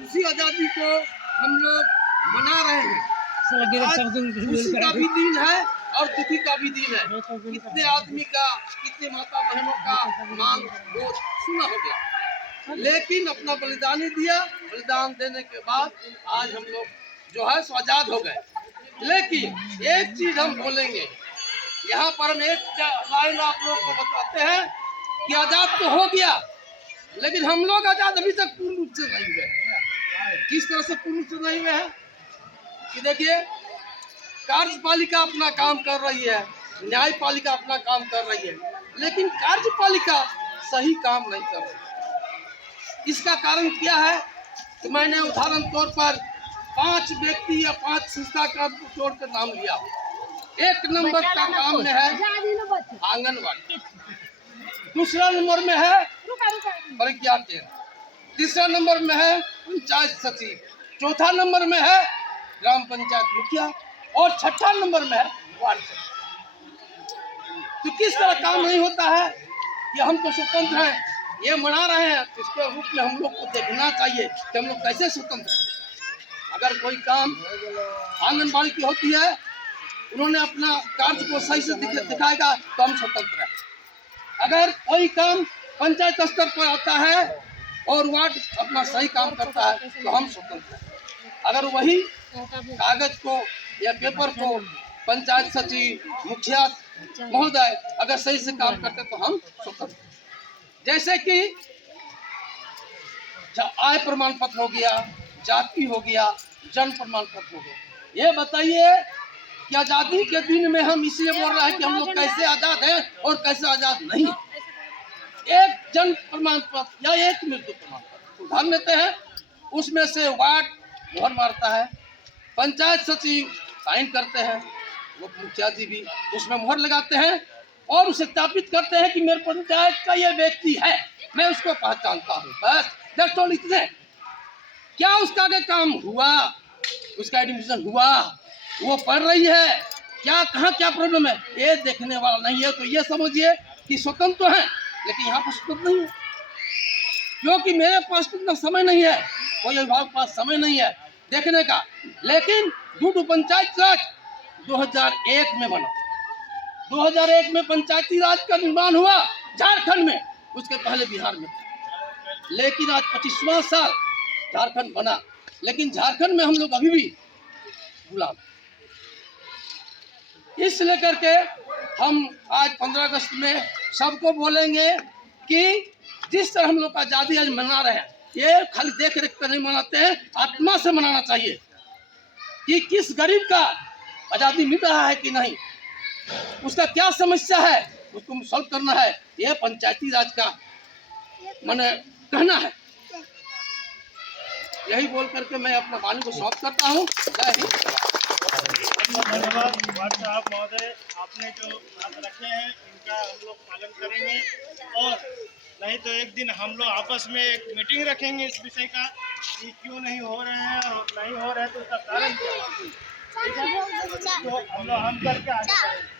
उसी आज़ादी को हम लोग मना रहे हैं। आज खुशी का भी दिन है और दुखी का भी दिन है। कितने आदमी का, कितने माता बहनों का मांग वो सुना हो गया, लेकिन अपना बलिदान दिया। बलिदान देने के बाद आज हम लोग जो है सो आजाद हो गए। लेकिन एक चीज हम बोलेंगे, यहाँ पर हम एक लाइन आप लोग को बताते हैं कि आजाद तो हो गया, लेकिन हम लोग आजाद अभी तक पूर्ण रूप से नहीं हुए। किस तरह से पूर्ण रूप से नहीं हुए हैं कि देखिए, कार्यपालिका अपना काम कर रही है, न्यायपालिका अपना काम कर रही है, लेकिन कार्यपालिका सही काम नहीं कर रही। इसका कारण क्या है कि मैंने उदाहरण तौर पर 5 व्यक्ति या 5 संस्था का जोड़ कर नाम लिया। 1 नंबर का काम में है आंगनबाड़ी, दूसरा नंबर में है प्रज्ञा केंद्र, तीसरा नंबर में है पंचायत सचिव, चौथा नंबर में है ग्राम पंचायत मुखिया और छठा नंबर में है वार्ड सचिव। तो किस तरह काम नहीं होता है कि हम तो स्वतंत्र हैं, ये मना रहे हैं। इसके रूप में हम लोग को देखना चाहिए कि हम लोग कैसे स्वतंत्र हैं। अगर कोई काम आंगनबाड़ी की होती है, उन्होंने अपना कार्य को सही से दिखाएगा तो हम स्वतंत्र हैं। अगर कोई काम पंचायत स्तर पर आता है और वार्ड अपना सही काम करता है तो हम स्वतंत्र हैं। अगर वही कागज को या पेपर को पंचायत सचिव, मुखिया महोदय अगर सही से काम करते तो हम स्वतंत्र हैं। जैसे कि आय प्रमाण पत्र हो गया, जाति हो गया, जन्म प्रमाण पत्र हो गया। ये बताइए कि आजादी के दिन में हम इसलिए बोल रहे हैं कि हम लोग कैसे आजाद हैं और कैसे आजाद नहीं। एक जन्म प्रमाण पत्र या एक मृत्यु प्रमाण पत्र उदाहरण लेते हैं, उसमें से वार्ड मोहर मारता है, पंचायत सचिव साइन करते हैं, वो मुखिया जी भी उसमें मोहर लगाते हैं और उसे सत्यापित करते हैं कि मेरे पंचायत का ये व्यक्ति है, मैं उसको पहचानता हूँ। बस दरअसल इतने। क्या उसका आगे काम हुआ, उसका एडमिशन हुआ, वो पढ़ रही है, क्या कहाँ क्या प्रॉब्लम है, ये देखने वाला नहीं है। तो ये समझिए कि स्वतंत्र तो है, लेकिन यहाँ पर स्वतंत्र नहीं है, क्योंकि मेरे पास इतना समय नहीं है, कोई अभिभावक के पास समय नहीं है देखने का। लेकिन दूध पंचायत राज 2001 में बना, 2001 में पंचायती राज का निर्माण हुआ झारखंड में, उसके पहले बिहार में। लेकिन आज 25वां साल झारखंड बना, लेकिन झारखंड में हम लोग अभी भी गुलाम। इस लेकर के हम आज 15 अगस्त में सबको बोलेंगे कि जिस तरह हम लोग आज़ादी आज मना रहे हैं, ये खाली देख रेख कर नहीं मनाते हैं, आत्मा से मनाना चाहिए कि किस गरीब का आज़ादी मिल रहा है कि नहीं, उसका क्या समस्या है, उसको सॉल्व करना है। ये पंचायती राज का मैंने कहना है। यही बोल करके मैं अपना वाणी को समाप्त करता हूँ। जय हिंद। धन्यवाद वार्ड साहब महोदय, आपने जो बात रखे हैं इनका हम लोग पालन करेंगे, और नहीं तो एक दिन हम लोग आपस में एक मीटिंग रखेंगे इस विषय का कि क्यों नहीं हो रहे हैं, और नहीं हो रहे हैं तो उसका कारण क्या है, तो हम करके आगे बढ़ेंगे।